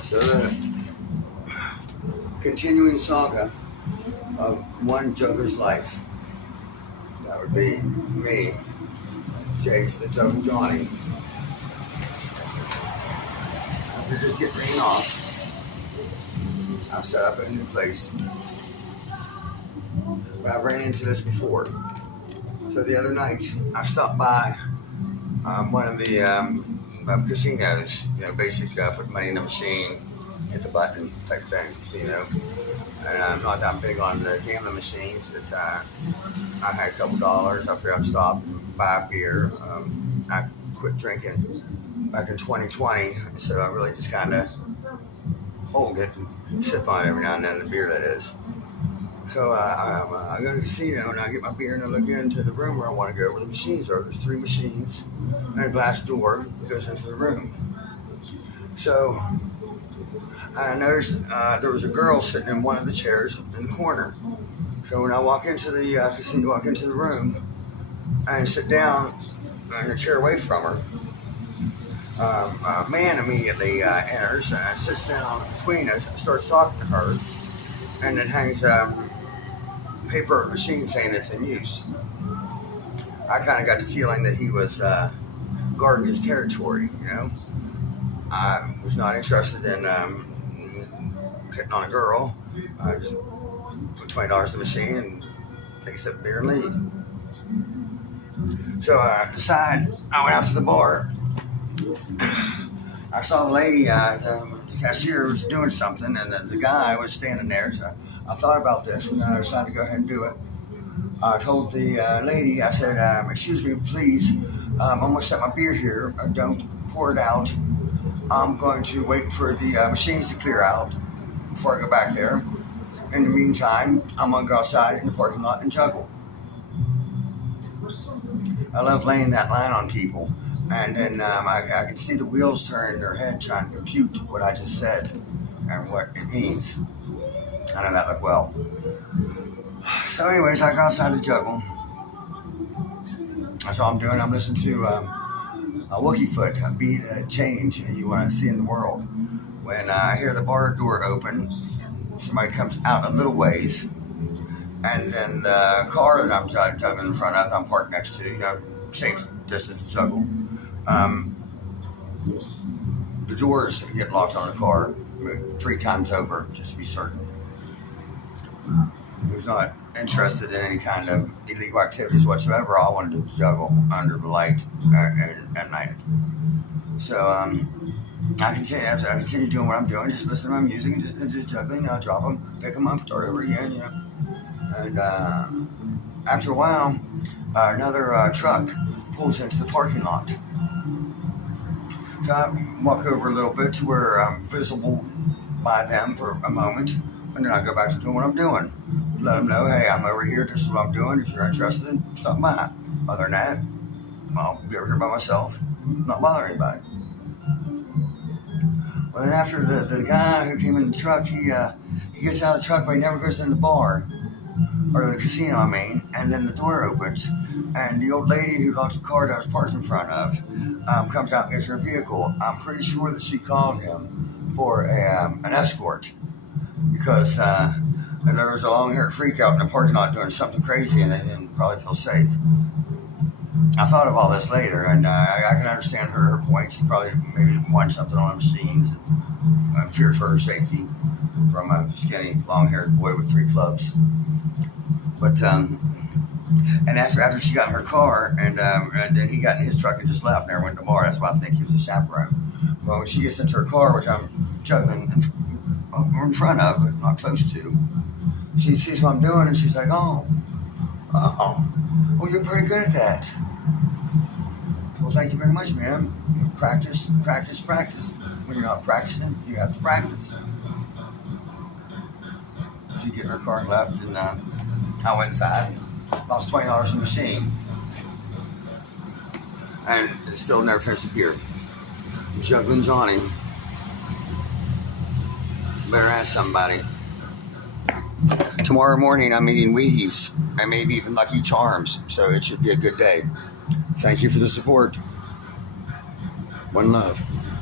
So the continuing saga of one juggler's life. That would be me, Jake the Juggling Johnny. After just getting rain off, I've set up a new place. But I've ran into this before. So the other night, I stopped by one of the casinos. Basic put money in the machine, hit the button type thing, casino. And I'm not that big on the gambling machines, but I had a couple dollars. I figured I'd stop and buy a beer. I quit drinking back in 2020, so I really just kind of hold it and sip on it every now and then, the beer that is. So I go to the casino and I get my beer and I look into the room where I want to go, where the machines are. There's 3 machines and a glass door that goes into the room. So I noticed there was a girl sitting in one of the chairs in the corner. So when I walk into the casino, walk into the room and sit down in a chair away from her, a man immediately enters and sits down between us, starts talking to her, and then hangs paper machine saying it's in use. I kind of got the feeling that he was guarding his territory, I was not interested in hitting on a girl. I just put $20 in the machine and take a sip of beer and leave. So I decided, I went out to the bar. I saw the lady, the cashier was doing something, and the guy was standing there. So I thought about this, and then I decided to go ahead and do it. I told the lady, I said, excuse me, please, I'm going to set my beer here. Don't pour it out. I'm going to wait for the machines to clear out before I go back there. In the meantime, I'm going to go outside in the parking lot and juggle. I love laying that line on people. And then I can see the wheels turn in their head trying to compute what I just said and what it means. I know that look well. So anyways, I go outside to juggle. That's all I'm doing. I'm listening to a Wookie Foot, Be the Change you want to see in the world. When I hear the bar door open, somebody comes out a little ways, and then the car that I'm juggling in front of, I'm parked next to, safe distance to juggle. The doors get locked on the car 3 times over, just to be certain. I was not interested in any kind of illegal activities whatsoever. All I wanted to do was juggle under the light at night. So I continue doing what I'm doing, just listening to my music and just juggling. I'll drop them, pick them up, start over again. And after a while, another truck pulls into the parking lot. So I walk over a little bit to where I'm visible by them for a moment, and then I go back to doing what I'm doing. Let them know, hey, I'm over here, this is what I'm doing. If you're interested, stop by. Other than that, I'll be over here by myself, not bother anybody. Well, then after the guy who came in the truck, he gets out of the truck, but he never goes in the bar, or the casino, I mean, and then the door opens, and the old lady who locked the car that I was parked in front of comes out and gets her vehicle. I'm pretty sure that she called him for an escort, because there was a long-haired freak out in the parking lot doing something crazy, and they didn't probably feel safe. I thought of all this later, and I can understand her point. She probably maybe wanted something on the machines, and feared for her safety from a skinny, long-haired boy with 3 clubs. But and after she got in her car, and then he got in his truck and just left, never went to the bar. That's why I think he was a chaperone. Well, when she gets into her car, which I'm juggling in front of, but not close to, she sees what I'm doing, and she's like, oh, well, you're pretty good at that. Well, thank you very much, ma'am. Practice, practice, practice. When you're not practicing, you have to practice. She get in her car and left, and I went inside, lost $20 in the machine, and still never finished the beer. Juggling Johnny. Better ask somebody. Tomorrow morning, I'm eating Wheaties and maybe even Lucky Charms, so it should be a good day. Thank you for the support. One love.